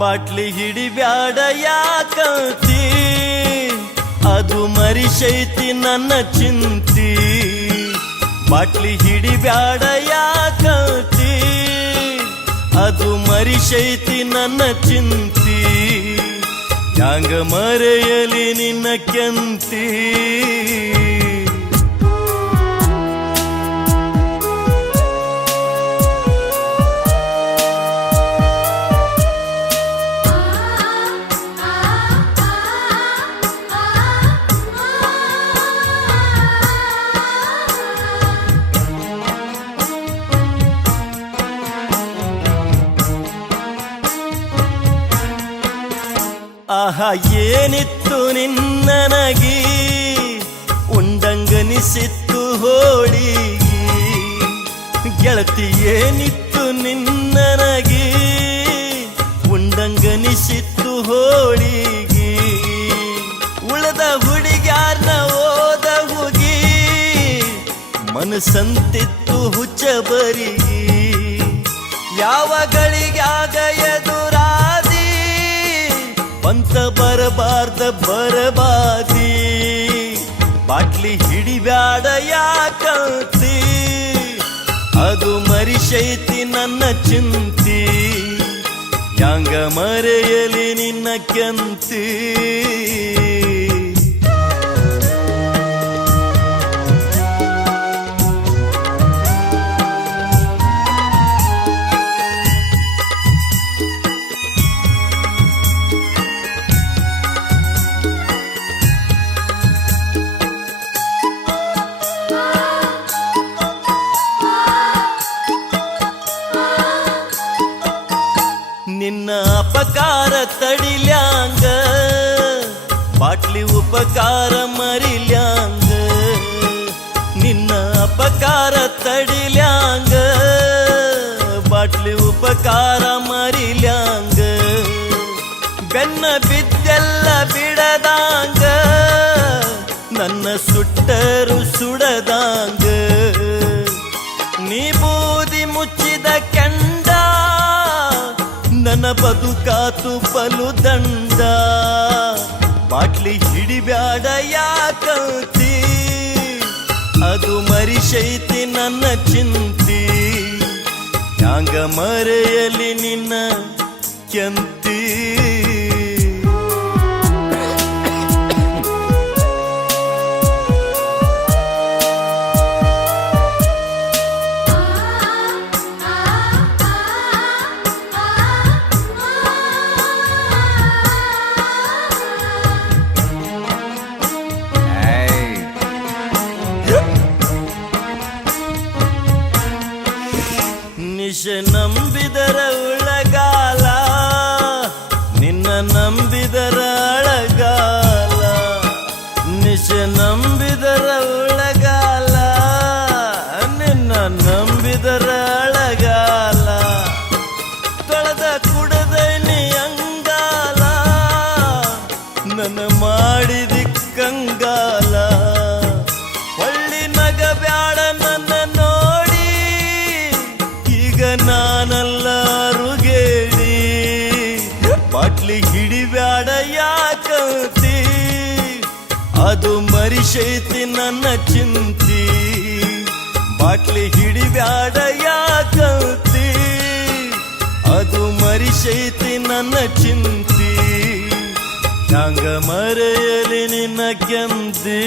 Bottle ಹಿಡಿಬ್ಯಾಡ ಯಾಕಂತಿ, ಅದು ಮರಿಸೈತಿ ನನ್ನ ಚಿಂತಿ. ಬಾಟ್ಲಿ ಹಿಡಿಬ್ಯಾಡ ಯಾಕಂತಿ, ಅದು ಮರಿಸೈತಿ ನನ್ನ ಚಿಂತಿ. ಹ್ಯಾಂಗ ಮರೆಯಲಿ ನಿನ್ನ ಕೆಂತಿ. ಆಹಾ ಏನಿತ್ತು ನಿನ್ನನಗಿ, ಉಂಡಂಗನಿಸಿತ್ತು ಹೋಳಿಗಿ. ಗೆಳತಿ ಏನಿತ್ತು ನಿನ್ನನಗಿ, ಉಂಡಂಗನಿಸಿತ್ತು ಹೋಳಿಗಿ. ಉಳದ ಹುಡುಗ್ಯಾರ್ನ ಓದ ಹುಗಿ, ಮನಸ್ಸಂತಿತ್ತು ಹುಚ್ಚಬರಿಗಿ. ಯಾವ ಗಳಿಗ್ಯಾಗ ಎದುರಾದಿ, ಬಂತ ಬರಬಾರ್ದ ಬರಬಾದಿ. ಬಾಟ್ಲಿ ಹಿಡಿಬ್ಯಾಡ ಯಾಕಂತಿ, ಅದು ಮರಿಸೈತಿ ನನ್ನ ಚಿಂತಿ. ಹ್ಯಾಂಗ ಮರೆಯಲಿ ನಿನ್ನ ಕೆಂತಿ. ನಿನ್ನ ಅಪಕಾರ ತಡಿಲ್ಯಾಂಗ, ಬಾಟ್ಲಿ ಉಪಕಾರ ಮರಿಲ್ಯಾಂಗ. ನಿನ್ನ ಅಪಕಾರ ತಡಿಲ್ಯಾಂಗ, ಬಾಟ್ಲಿ ಉಪಕಾರ ಮರಿಲ್ಯಾಂಗ. ಬೆನ್ನ ಬಿದ್ದೆಲ್ಲ ಬಿಡದಾಂಗ, ನನ್ನ ಸುಟ್ಟರು ಸುಡದಾಂಗ. ನೀ ಬೂದಿ ಮುಚ್ಚಿದ ಕೆಂಡ, ನನ್ನ ಬದುಕಾತು ಬಲು ದಂಡ. ಬಾಟ್ಲಿ ಹಿಡಿಬ್ಯಾಡ ಯಾಕಂತಿ, ಅದು ಮರಿಸೈತಿ ನನ್ನ ಚಿಂತಿ. ಹ್ಯಾಂಗ ಮರೆಯಲಿ ನಿನ್ನ ಕೆಂತಿ. ನಿಶ ನಂಬಿದರ ಉಳಗಾಲ, ನಿನ್ನ ನಂಬಿದರ ಅಳಗಾಲ. ನಿಶ ನಂಬಿದರ ಉಳಗಾಲ, ನಿನ್ನ ನಂಬಿದರ ಅಳಗಾಲ. ತೊಳೆದ ಕುಡದ ನೀ ಅಂಗಾಲ, ನನ್ನ ಮಾಡಿದಿ ಕಂಗಾಲ. ಹೊಳ್ಳಿ ನಗಬ್ಯಾಡ ನನ್ನ ನೋಡಿ, ಈಗ ನಾನಲ್ಲ ಅರುಗೇಡಿ. ಬಾಟ್ಲಿ ಹಿಡಿಬ್ಯಾಡ ಯಾಕಂತಿ, ಅದು ಮರಿಸೈತಿ ನನ್ನ ಚಿಂತಿ. ಬಾಟ್ಲಿ ಹಿಡಿಬ್ಯಾಡ ಯಾಕಂತಿ, ಅದು ಮರಿಸೈತಿ ನನ್ನ ಚಿಂತಿ. ಹ್ಯಾಂಗ ಮರೆಯಲಿ ನಿನ್ನ ಕೆಂತಿ.